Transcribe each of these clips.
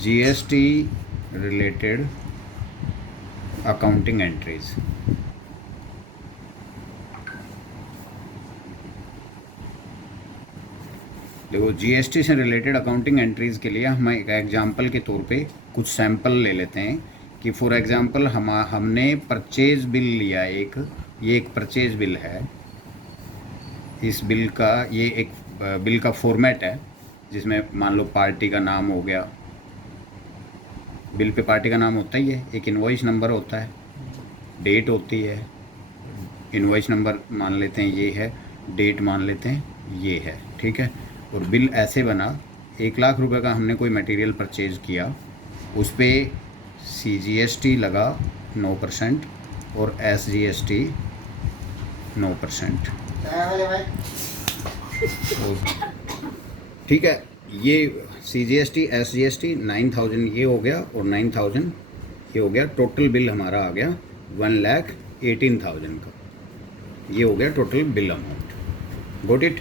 GST related accounting entries. देखो, GST से related accounting entries के लिए हम एक एग्जांपल के तौर पे कुछ सैंपल ले लेते हैं कि फॉर एग्जांपल हमने परचेज बिल लिया ये एक परचेज बिल है। इस बिल का ये एक बिल का फॉर्मेट है जिसमें मान लो पार्टी का नाम हो गया। बिल पे पार्टी का नाम होता ही है, एक इनवॉइस नंबर होता है, डेट होती है, इनवॉइस नंबर मान लेते हैं ये है, डेट मान लेते हैं ये है, ठीक है। और बिल ऐसे बना, 1,00,000 रुपये का हमने कोई मटेरियल परचेज़ किया, उस पर CGST लगा 9% और SGST 9%, ठीक है। ये CGST SGST 9,000 ये हो गया और 9,000 ये हो गया। टोटल बिल हमारा आ गया 1,18,000 का। ये हो गया total bill amount. Got it.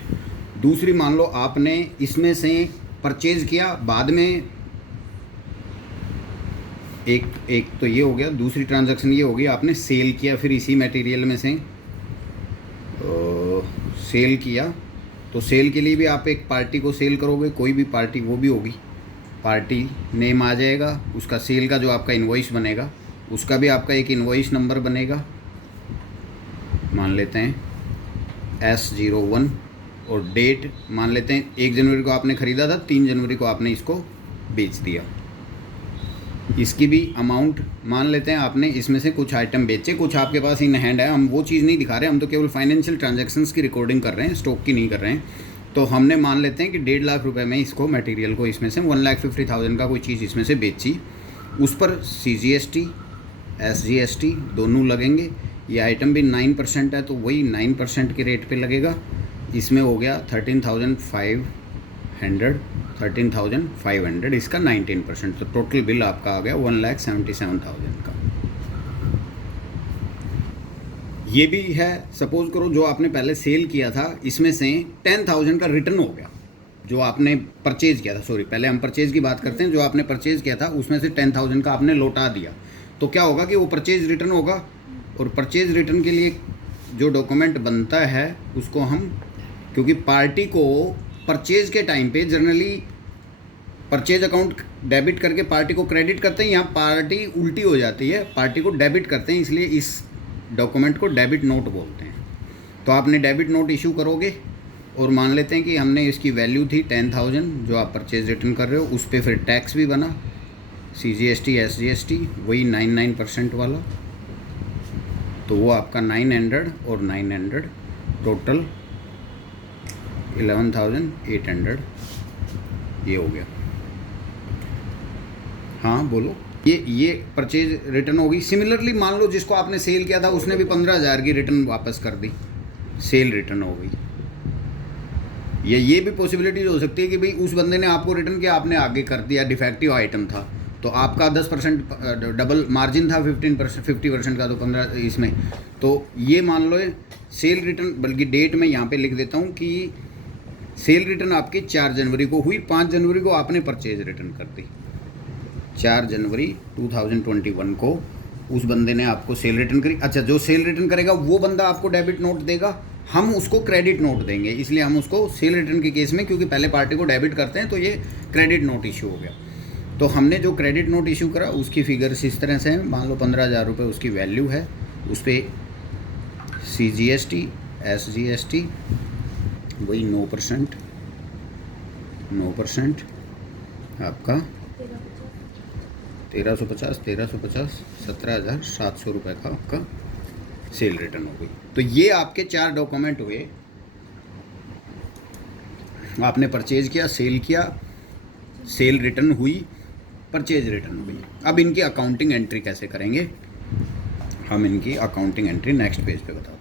दूसरी, मान लो आपने इसमें से परचेज किया, बाद में एक तो ये हो गया। दूसरी ट्रांजैक्शन ये होगी, आपने सेल किया, फिर इसी मटेरियल में से सेल किया। तो सेल के लिए भी आप एक पार्टी को सेल करोगे, कोई भी पार्टी, वो भी होगी, पार्टी नेम आ जाएगा, उसका सेल का जो आपका इनवॉइस बनेगा उसका भी आपका एक इनवॉइस नंबर बनेगा, मान लेते हैं S01, और डेट मान लेते हैं 1 जनवरी को आपने ख़रीदा था, 3 जनवरी को आपने इसको बेच दिया। इसकी भी अमाउंट मान लेते हैं, आपने इसमें से कुछ आइटम बेचे, कुछ आपके पास इन हैंड है। हम वो चीज़ नहीं दिखा रहे, हम तो केवल फाइनेंशियल ट्रांजैक्शंस की रिकॉर्डिंग कर रहे हैं, स्टॉक की नहीं कर रहे हैं। तो हमने मान लेते हैं कि 1.5 लाख रुपए में इसको मटेरियल को इसमें से 1,50,000 का कोई चीज़ इसमें से बेची, उस पर CGST SGST दोनों लगेंगे। ये आइटम भी 9% है तो वही 9% के रेट पे लगेगा। इसमें हो गया 13,500, इसका 19%, तो टोटल बिल आपका आ गया 1,77,000 का। ये भी है, सपोज करो जो आपने पहले सेल किया था, इसमें से 10,000 का रिटर्न हो गया। जो आपने परचेज़ किया था, सॉरी पहले हम परचेज़ की बात करते हैं, जो आपने परचेज़ किया था उसमें से 10,000 का आपने लौटा दिया, तो क्या होगा कि वो परचेज़ रिटर्न होगा। और परचेज़ रिटर्न के लिए जो डॉक्यूमेंट बनता है उसको हम, क्योंकि पार्टी को परचेज़ के टाइम पे जनरली परचेज अकाउंट डेबिट करके पार्टी को क्रेडिट करते हैं, यहाँ पार्टी उल्टी हो जाती है, पार्टी को डेबिट करते हैं, इसलिए इस डॉक्यूमेंट को डेबिट नोट बोलते हैं। तो आपने डेबिट नोट इशू करोगे और मान लेते हैं कि हमने इसकी वैल्यू थी 10,000 जो आप परचेज रिटर्न कर रहे हो, उस पर फिर टैक्स भी बना CGST SGST वही 99% वाला, तो वो आपका 900 और 900 टोटल 11,800 ये हो गया। हाँ बोलो। ये परचेज रिटर्न होगी। सिमिलरली मान लो जिसको आपने सेल किया था उसने भी 15,000 की रिटर्न वापस कर दी, सेल रिटर्न हो गई। ये भी पॉसिबिलिटीज हो सकती है कि भाई उस बंदे ने आपको रिटर्न किया, आपने आगे कर दिया, डिफेक्टिव आइटम था, तो आपका 10% डबल मार्जिन था, 50% का, तो 15 इसमें। तो ये मान लो सेल रिटर्न, बल्कि डेट में यहाँ पे लिख देता हूँ कि सेल रिटर्न आपकी 4 जनवरी को हुई, 5 जनवरी को आपने परचेज रिटर्न कर दी। 4 जनवरी 2021 को उस बंदे ने आपको सेल रिटर्न करी। अच्छा, जो सेल रिटर्न करेगा वो बंदा आपको डेबिट नोट देगा, हम उसको क्रेडिट नोट देंगे, इसलिए हम उसको सेल रिटर्न के केस में, क्योंकि पहले पार्टी को डेबिट करते हैं तो ये क्रेडिट नोट इशू हो गया। तो हमने जो क्रेडिट नोट इशू करा उसकी फिगर्स इस तरह से हैं, मान लो 15,000 रुपये उसकी वैल्यू है, उस पर CGST SGST वही 9% आपका 1350 17,700 रुपये का आपका सेल रिटर्न हो गई। तो ये आपके 4 डॉक्यूमेंट हुए, आपने परचेज किया, सेल किया, सेल रिटर्न हुई, परचेज रिटर्न हुई। अब इनकी अकाउंटिंग एंट्री कैसे करेंगे, हम इनकी अकाउंटिंग एंट्री नेक्स्ट पेज पे बताते हैं।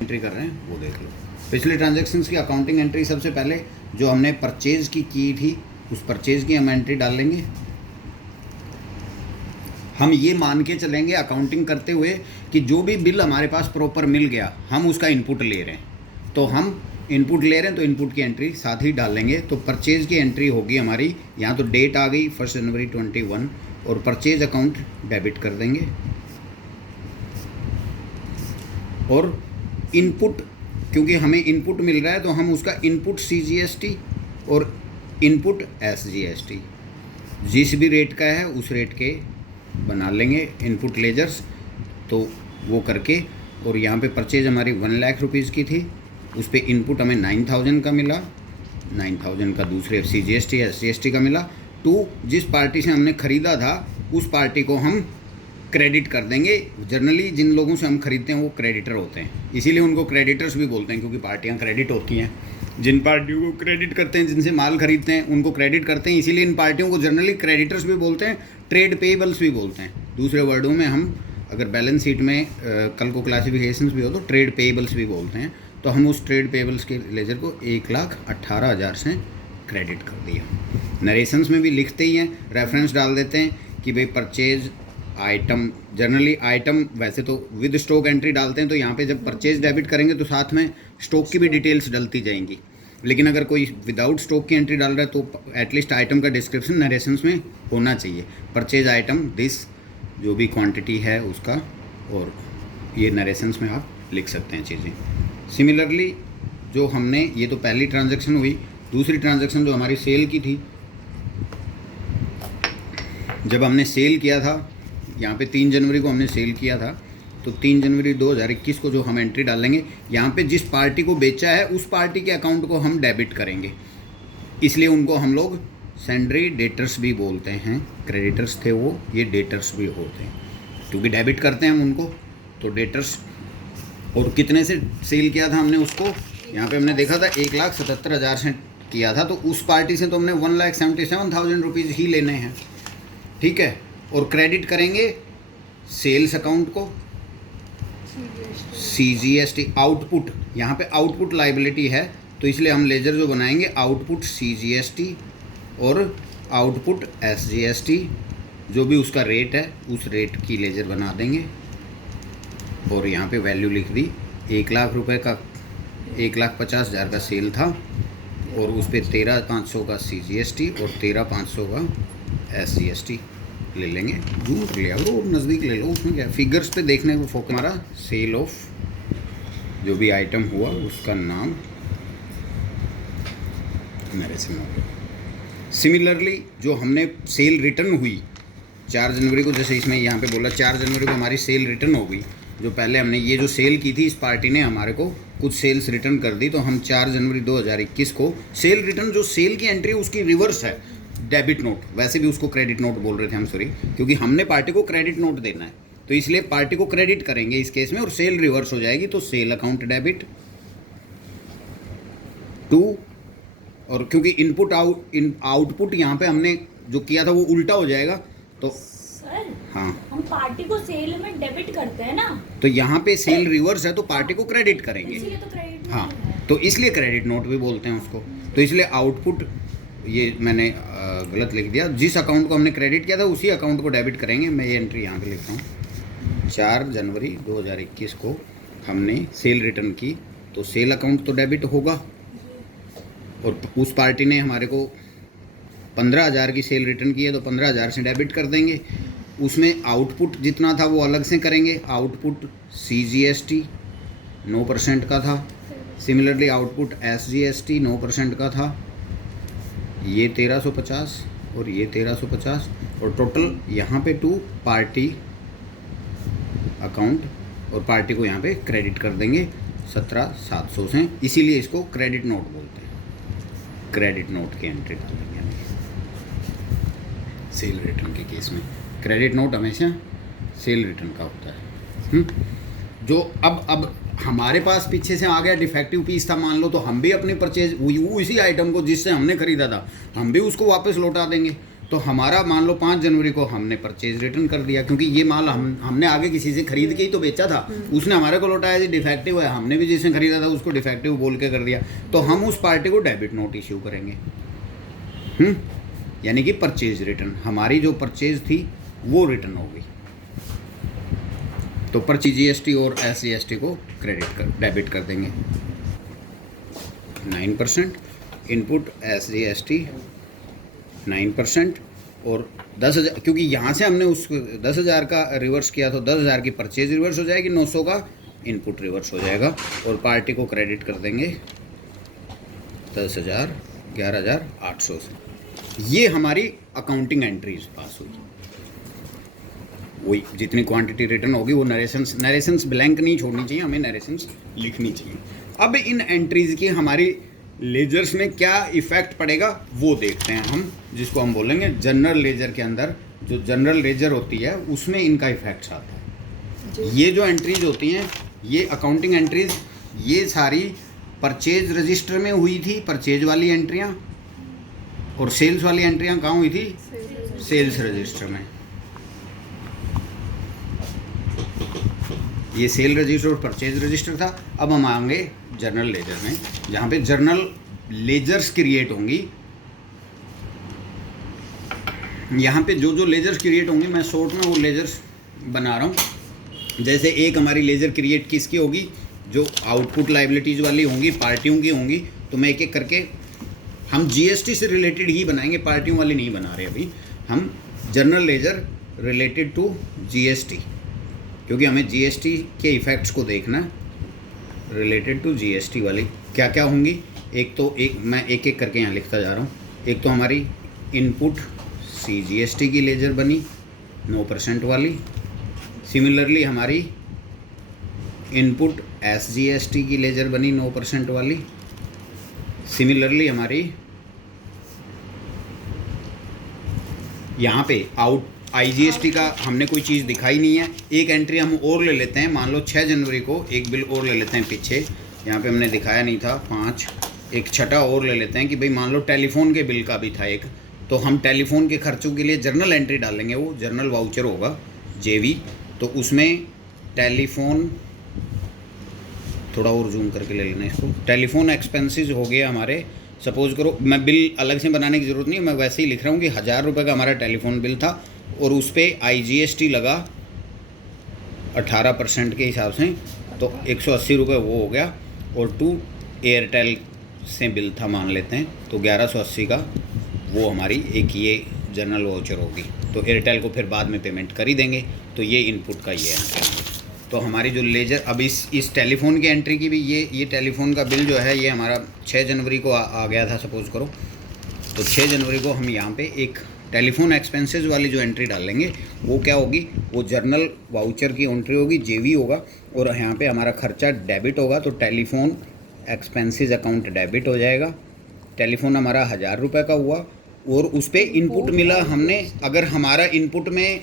एंट्री कर रहे हैं वो देख लो। पिछले ट्रांजैक्शंस की अकाउंटिंग एंट्री, सबसे पहले जो हमने परचेज की थी उस परचेज की हम एंट्री डाल लेंगे। हम ये मान के चलेंगे अकाउंटिंग करते हुए कि जो भी बिल हमारे पास प्रॉपर मिल गया हम उसका इनपुट ले रहे हैं, तो हम इनपुट ले रहे हैं तो इनपुट की एंट्री साथ ही डाल लेंगे। तो परचेज की एंट्री होगी हमारी, यहाँ तो डेट आ गई 1 जनवरी 21 और परचेज अकाउंट डेबिट कर देंगे। और इनपुट, क्योंकि हमें इनपुट मिल रहा है तो हम उसका इनपुट CGST और इनपुट SGST जिस भी रेट का है उस रेट के बना लेंगे इनपुट लेजर्स। तो वो करके, और यहाँ पे परचेज हमारी 1 लाख रुपीज़ की थी, उस पर इनपुट हमें 9000 का मिला, 9000 का दूसरे CGST SGST का मिला। टू जिस पार्टी से हमने ख़रीदा था उस पार्टी को हम क्रेडिट कर देंगे। जनरली जिन लोगों से हम खरीदते हैं वो क्रेडिटर होते हैं, इसीलिए उनको क्रेडिटर्स भी बोलते हैं, क्योंकि पार्टियां क्रेडिट होती हैं। जिन पार्टियों को क्रेडिट करते हैं, जिनसे माल खरीदते हैं, उनको क्रेडिट करते हैं, इसीलिए इन पार्टियों को जनरली क्रेडिटर्स भी बोलते हैं, ट्रेड पेएबल्स भी बोलते हैं। दूसरे वर्डों में हम अगर बैलेंस शीट में कल को क्लासिफिकेशंस भी हो तो ट्रेड पेएबल्स भी बोलते हैं। तो हम उस ट्रेड पेएबल्स के लेजर को 1,18,000 से क्रेडिट कर दिया। नरेशंस में भी लिखते ही हैं, रेफरेंस डाल देते हैं कि भाई परचेज आइटम, जनरली आइटम वैसे तो विद स्टॉक एंट्री डालते हैं, तो यहाँ पे जब परचेज डेबिट करेंगे तो साथ में स्टॉक की भी डिटेल्स डलती जाएंगी। लेकिन अगर कोई विदाउट स्टॉक की एंट्री डाल रहा है तो एटलीस्ट आइटम का डिस्क्रिप्शन नरेशंस में होना चाहिए। परचेज आइटम दिस, जो भी क्वांटिटी है उसका, और ये नरेशंस में आप लिख सकते हैं चीज़ें। सिमिलरली जो हमने, ये तो पहली ट्रांजैक्शन हुई। दूसरी ट्रांजैक्शन जो हमारी सेल की थी, जब हमने सेल किया था, यहाँ पे 3 जनवरी को हमने सेल किया था, तो 3 जनवरी 2021 को जो हम एंट्री डालेंगे, यहाँ पे जिस पार्टी को बेचा है उस पार्टी के अकाउंट को हम डेबिट करेंगे, इसलिए उनको हम लोग सेंड्री डेटर्स भी बोलते हैं। क्रेडिटर्स थे वो, ये डेटर्स भी होते हैं, क्योंकि डेबिट करते हैं हम उनको, तो डेटर्स। और कितने से सेल किया था हमने उसको, यहाँ पे हमने देखा था 1,77,000 से किया था, तो उस पार्टी से तो हमने 1,77,000 रुपीज़ ही लेने हैं, ठीक है। और क्रेडिट करेंगे सेल्स अकाउंट को, CGST आउटपुट, यहाँ पे आउटपुट लाइबिलिटी है, तो इसलिए हम लेजर जो बनाएंगे आउटपुट CGST और आउटपुट SGST, जो भी उसका रेट है उस रेट की लेजर बना देंगे। और यहाँ पे वैल्यू लिख दी, 1 लाख रुपए का, 1,50,000 का सेल था, और उस पर 13,500 का CGST और 13,500 का SGST ले लेंगे। दूर ले आओ, नज़दीक ले लो, उसमें क्या, फिगर्स पे देखने को फोकस। हमारा सेल ऑफ जो भी आइटम हुआ उसका नाम मेरे से नाम। सिमिलरली जो हमने सेल रिटर्न हुई 4 जनवरी को, जैसे इसमें यहाँ पे बोला 4 जनवरी को हमारी सेल रिटर्न हो गई। जो पहले हमने ये जो सेल की थी, इस पार्टी ने हमारे को कुछ सेल्स रिटर्न कर दी, तो हम 4 जनवरी 2021 को सेल रिटर्न, जो सेल की एंट्री उसकी रिवर्स है, डेबिट नोट, वैसे भी उसको क्रेडिट नोट बोल रहे थे हम, सॉरी, क्योंकि हमने पार्टी को क्रेडिट नोट देना है, तो इसलिए पार्टी को क्रेडिट करेंगे इस केस में, और सेल रिवर्स हो जाएगी, तो सेल अकाउंट डेबिट टू। और क्योंकि इनपुट आउटपुट यहाँ पे हमने जो किया था वो उल्टा हो जाएगा, तो सर, हाँ, हम पार्टी को सेल में डेबिट करते हैं ना, तो यहाँ पे सेल रिवर्स है तो पार्टी को क्रेडिट करेंगे, इसीलिए तो क्रेडिट। हाँ, तो इसलिए क्रेडिट नोट भी बोलते हैं उसको। तो इसलिए आउटपुट, ये मैंने गलत लिख दिया, जिस अकाउंट को हमने क्रेडिट किया था उसी अकाउंट को डेबिट करेंगे। मैं ये एंट्री यहाँ पे लिख रहा हूँ, 4 जनवरी 2021 को हमने सेल रिटर्न की, तो सेल अकाउंट तो डेबिट होगा, और उस पार्टी ने हमारे को 15,000 की सेल रिटर्न की है, तो 15,000 से डेबिट कर देंगे। उसमें आउटपुट जितना था वो अलग से करेंगे, आउटपुट CGST 9% का था, सिमिलरली आउटपुट SGST 9% का था, ये 1350 और ये 1350, और टोटल यहाँ पे टू पार्टी अकाउंट, और पार्टी को यहाँ पे क्रेडिट कर देंगे 17,700 से, इसीलिए इसको क्रेडिट नोट बोलते हैं। क्रेडिट नोट की एंट्री डालेंगे सेल रिटर्न के केस में। क्रेडिट नोट हमेशा सेल रिटर्न का होता है। जो अब हमारे पास पीछे से आ गया डिफेक्टिव पीस था, मान लो, तो हम भी अपनी परचेज उसी आइटम को जिससे हमने खरीदा था हम भी उसको वापस लौटा देंगे। तो हमारा मान लो 5 जनवरी को हमने परचेज रिटर्न कर दिया, क्योंकि ये माल हमने आगे किसी से खरीद के ही तो बेचा था, उसने हमारे को लौटाया जी डिफेक्टिव है, हमने भी जिसने खरीदा था उसको डिफेक्टिव बोल के कर दिया, तो हम उस पार्टी को डेबिट नोट इश्यू करेंगे। यानी कि परचेज रिटर्न, हमारी जो परचेज थी वो रिटर्न हो गई, तो पर CGST और SGST को डेबिट कर देंगे। 9%, इनपुट SGST 9%, और 10,000, क्योंकि यहाँ से हमने उस 10,000 का रिवर्स किया तो 10,000 की परचेज रिवर्स हो जाएगी, 900 का इनपुट रिवर्स हो जाएगा, और पार्टी को क्रेडिट कर देंगे 10,000 11,800 से। ये हमारी अकाउंटिंग एंट्रीज पास हुई। वही जितनी क्वांटिटी रिटर्न होगी वो नरेशंस ब्लैंक नहीं छोड़नी चाहिए, हमें नरेशंस लिखनी चाहिए। अब इन एंट्रीज की हमारी लेजर्स में क्या इफेक्ट पड़ेगा वो देखते हैं हम, जिसको हम बोलेंगे जनरल लेजर के अंदर। जो जनरल लेजर होती है उसमें इनका इफेक्ट्स आता है। ये जो एंट्रीज होती हैं, ये अकाउंटिंग एंट्रीज, ये सारी परचेज रजिस्टर में हुई थी, परचेज वाली एंट्रियाँ, और सेल्स वाली एंट्रियाँ कहाँ हुई थी? सेल्स रजिस्टर में। ये सेल रजिस्टर और परचेज रजिस्टर था। अब हम आएंगे जर्नल लेजर में, जहाँ पे जर्नल लेजर्स क्रिएट होंगी। यहाँ पे जो जो लेजर्स क्रिएट होंगी, मैं शॉर्ट में वो लेजर्स बना रहा हूँ। जैसे एक हमारी लेजर क्रिएट किसकी होगी? जो आउटपुट लाइबिलिटीज़ वाली होंगी, पार्टियों की होंगी। तो मैं एक एक करके, हम GST से रिलेटेड ही बनाएंगे, पार्टियों वाली नहीं बना रहे अभी हम। Journal ledger related to GST, क्योंकि हमें GST के इफ़ेक्ट्स को देखना है। रिलेटेड टू GST वाली क्या क्या होंगी? मैं एक एक करके यहाँ लिखता जा रहा हूँ। एक तो हमारी इनपुट CGST की लेजर बनी 9% वाली। सिमिलरली हमारी इनपुट SGST की लेजर बनी 9% वाली। सिमिलरली हमारी यहाँ पे IGST का हमने कोई चीज़ दिखाई नहीं है। एक एंट्री हम और ले लेते हैं, मान लो 6 जनवरी को एक बिल और ले लेते हैं पीछे, यहाँ पे हमने दिखाया नहीं था 5। एक छठा और ले लेते हैं कि भाई मान लो टेलीफोन के बिल का भी था एक, तो हम टेलीफोन के खर्चों के लिए जर्नल एंट्री डालेंगे, वो जर्नल वाउचर होगा JV। तो उसमें टेलीफोन, थोड़ा और जूम करके ले लेना इसको, टेलीफोन एक्सपेंसेस हो गए हमारे। सपोज़ करो, मैं बिल अलग से बनाने की ज़रूरत नहीं है, मैं वैसे ही लिख रहा हूँ कि 1,000 रुपये का हमारा टेलीफोन बिल था, और उस पर IGST लगा 18% के हिसाब से, तो 180 रुपये वो हो गया। और टू एयरटेल से बिल था मान लेते हैं, तो 1180 का वो हमारी एक ये जनरल वाउचर होगी। तो एयरटेल को फिर बाद में पेमेंट कर ही देंगे। तो ये इनपुट का ये है। तो हमारी जो लेजर, अब इस टेलीफोन की एंट्री की भी ये टेलीफोन का बिल जो है ये हमारा 6 जनवरी को आ गया था सपोज़ करो। तो 6 जनवरी को हम यहाँ पे एक टेलीफोन एक्सपेंसेस वाली जो एंट्री डालेंगे वो क्या होगी? वो जर्नल वाउचर की एंट्री होगी, JV होगा, और यहाँ पे हमारा खर्चा डेबिट होगा। तो टेलीफोन एक्सपेंसेस अकाउंट डेबिट हो जाएगा। टेलीफोन हमारा 1,000 रुपये का हुआ, और उस पर इनपुट मिला हमने। अगर हमारा इनपुट में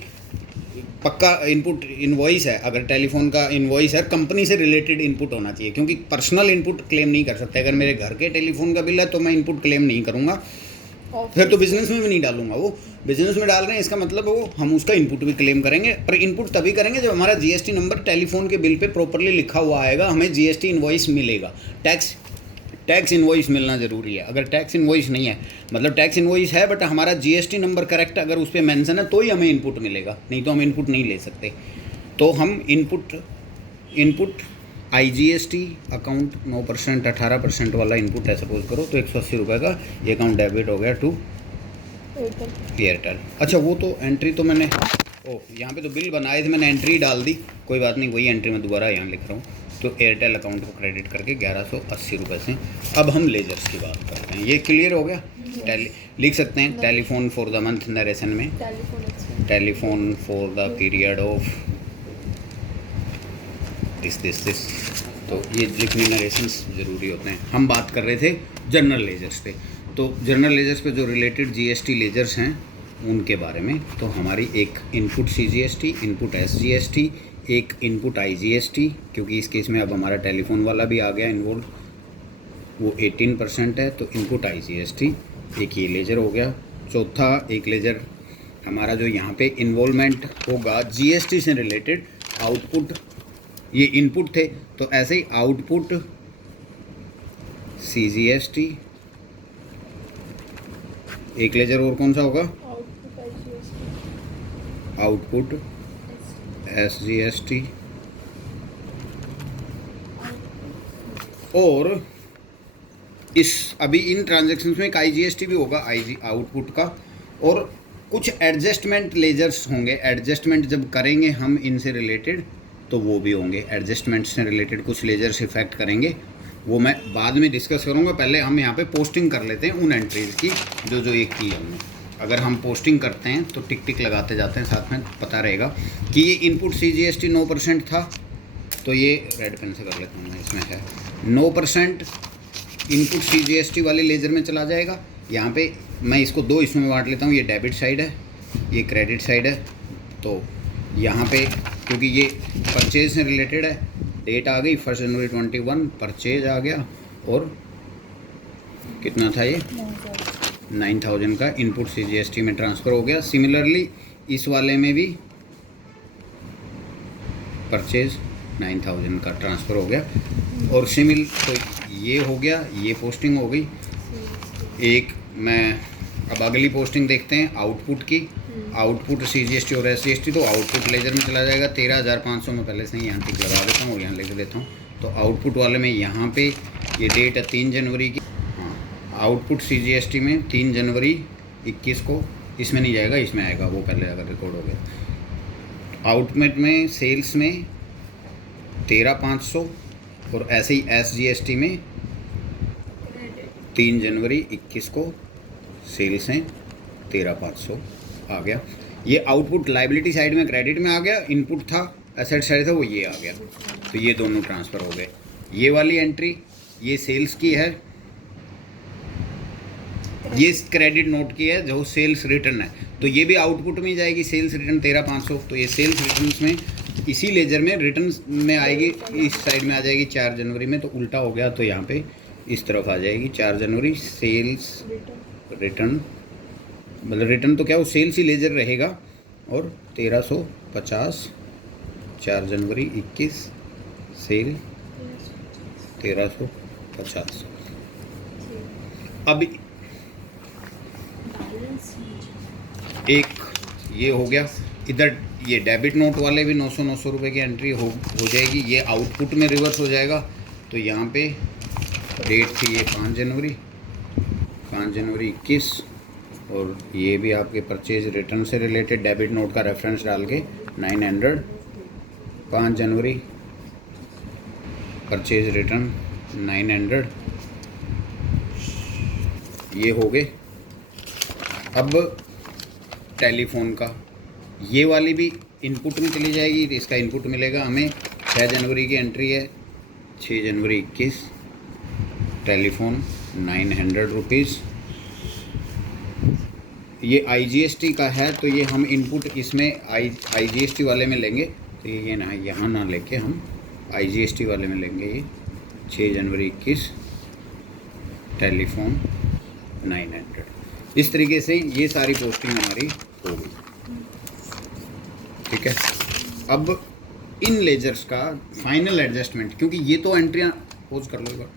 पक्का इनपुट इनवॉइस है, अगर टेलीफोन का इनवॉइस है, कंपनी से रिलेटेड इनपुट होना चाहिए, क्योंकि पर्सनल इनपुट क्लेम नहीं कर सकते। अगर मेरे घर के टेलीफोन का बिल है तो मैं इनपुट क्लेम नहीं करूँगा, फिर तो बिज़नेस में भी नहीं डालूंगा। वो बिज़नेस में डाल रहे हैं, इसका मतलब वो हम उसका इनपुट भी क्लेम करेंगे। पर इनपुट तभी करेंगे जब हमारा GST नंबर टेलीफोन के बिल पे प्रॉपरली लिखा हुआ आएगा, हमें GST इनवॉइस मिलेगा। टैक्स इनवॉइस मिलना ज़रूरी है। अगर टैक्स इनवॉइस नहीं है, मतलब टैक्स इनवॉइस है बट हमारा GST नंबर करेक्ट अगर उस पर मेंशन है, तो ही हमें इनपुट मिलेगा, नहीं तो हम इनपुट नहीं ले सकते। तो हम इनपुट IGST अकाउंट 9% 18% वाला इनपुट है सपोज करो, तो 180 रुपये का ये अकाउंट डेबिट हो गया टू एयरटेल। अच्छा, वो तो एंट्री तो मैंने यहाँ पे तो बिल बनाए थे, मैंने एंट्री डाल दी, कोई बात नहीं, वही एंट्री मैं दोबारा यहाँ लिख रहा हूँ। तो एयरटेल अकाउंट को क्रेडिट करके 1180 रुपये से। अब हम लेजर्स की बात करते हैं। ये क्लियर हो गया? लिख सकते हैं telephone for the month narration में, telephone for the period of this. तो ये लिखने नरेशंस ज़रूरी होते हैं। हम बात कर रहे थे जनरल लेजर्स पे। तो जनरल लेजर्स पे जो रिलेटेड GST लेजर्स हैं उनके बारे में, तो हमारी एक इनपुट CGST, इनपुट SGST, एक इनपुट IGST, क्योंकि इस केस में अब हमारा टेलीफोन वाला भी आ गया इन्वॉल्व, वो 18% है, तो इनपुट IGST एक ये लेजर हो गया। चौथा एक लेजर हमारा जो यहाँ पे इन्वॉल्वमेंट होगा GST से रिलेटेड, आउटपुट, ये इनपुट थे तो ऐसे ही आउटपुट CGST, एक लेजर और कौन सा होगा? आउटपुट SGST, और इस अभी इन ट्रांजैक्शंस में एक IGST भी होगा, IG आउटपुट का, और कुछ एडजस्टमेंट लेजर्स होंगे। एडजस्टमेंट जब करेंगे हम इनसे रिलेटेड तो वो भी होंगे, एडजस्टमेंट से रिलेटेड कुछ लेजर्स इफेक्ट करेंगे, वो मैं बाद में डिस्कस करूँगा। पहले हम यहाँ पे पोस्टिंग कर लेते हैं उन एंट्रीज की जो जो एक की है हमने। अगर हम पोस्टिंग करते हैं तो टिक टिक लगाते जाते हैं, साथ में पता रहेगा कि ये इनपुट CGST 9% था, तो ये रेड पेन से कर लेता हूँ मैं, इसमें है 9% इनपुट CGST वाले लेजर में चला जाएगा। यहाँ पे मैं इसको दो हिस्सों में बांट लेता हूँ, ये डेबिट साइड है, ये क्रेडिट साइड है। तो यहाँ पे क्योंकि ये परचेज से रिलेटेड है, डेट आ गई 1 जनवरी 21, परचेज आ गया, और कितना था ये 9000 का इनपुट CGST में ट्रांसफ़र हो गया। सिमिलरली इस वाले में भी परचेज 9000 का ट्रांसफ़र हो गया, और तो ये हो गया, ये पोस्टिंग हो गई। एक मैं अब अगली पोस्टिंग देखते हैं आउटपुट की। आउटपुट CGST और SGST, तो आउटपुट लेजर में चला जाएगा 13500 में, पहले से ही यहाँ टिक लगा देता हूँ और यहाँ लिख देता हूँ। तो आउटपुट वाले में यहाँ पे ये डेट है 3 जनवरी की, हाँ आउटपुट CGST में 3 जनवरी 21 को, इसमें नहीं जाएगा, इसमें आएगा, वो पहले अगर रिकॉर्ड हो गया। आउटपुट में सेल्स में 13500, और ऐसे ही SGST में 3 जनवरी 21 को सेल्स हैं 13500 आ गया। ये आउटपुट लाइबिलिटी साइड में क्रेडिट में आ गया, इनपुट था एसेट साइड था वो ये आ गया, तो ये दोनों ट्रांसफ़र हो गए। ये वाली एंट्री ये सेल्स की है, ये क्रेडिट नोट की है जो सेल्स रिटर्न है, तो ये भी आउटपुट में जाएगी, सेल्स रिटर्न 13500। तो ये सेल्स रिटर्न में इसी लेजर में रिटर्न में आएगी, इस साइड में आ जाएगी 4 जनवरी में, तो उल्टा हो गया, तो यहाँ पे इस तरफ आ जाएगी 4 जनवरी सेल्स रिटर्न, मतलब रिटर्न तो क्या वो सेल्स ही लेजर रहेगा, और 1350 4 जनवरी 21 सेल 1350। अब एक ये हो गया, इधर ये डेबिट नोट वाले भी 900 रुपये की एंट्री हो जाएगी, ये आउटपुट में रिवर्स हो जाएगा। तो यहाँ पे डेट थी ये 5 जनवरी 21, और ये भी आपके परचेज रिटर्न से रिलेटेड डेबिट नोट का रेफरेंस डाल के 900, 5 जनवरी परचेज रिटर्न 900, ये हो गए। अब टेलीफोन का ये वाली भी इनपुट में चली जाएगी, तो इसका इनपुट मिलेगा हमें 6 जनवरी की एंट्री है, 6 जनवरी 21 टेलीफोन 900 रुपीज़। ये IGST का है, तो ये हम इनपुट इसमें IGST वाले में लेंगे, तो ये ना यहाँ ना लेके हम IGST वाले में लेंगे। ये 6 जनवरी 21 टेलीफोन 900। इस तरीके से ये सारी पोस्टिंग हमारी हो गई, ठीक है। अब इन लेजर्स का फाइनल एडजस्टमेंट, क्योंकि ये तो एंट्रियाँ पोज कर लो एक बार,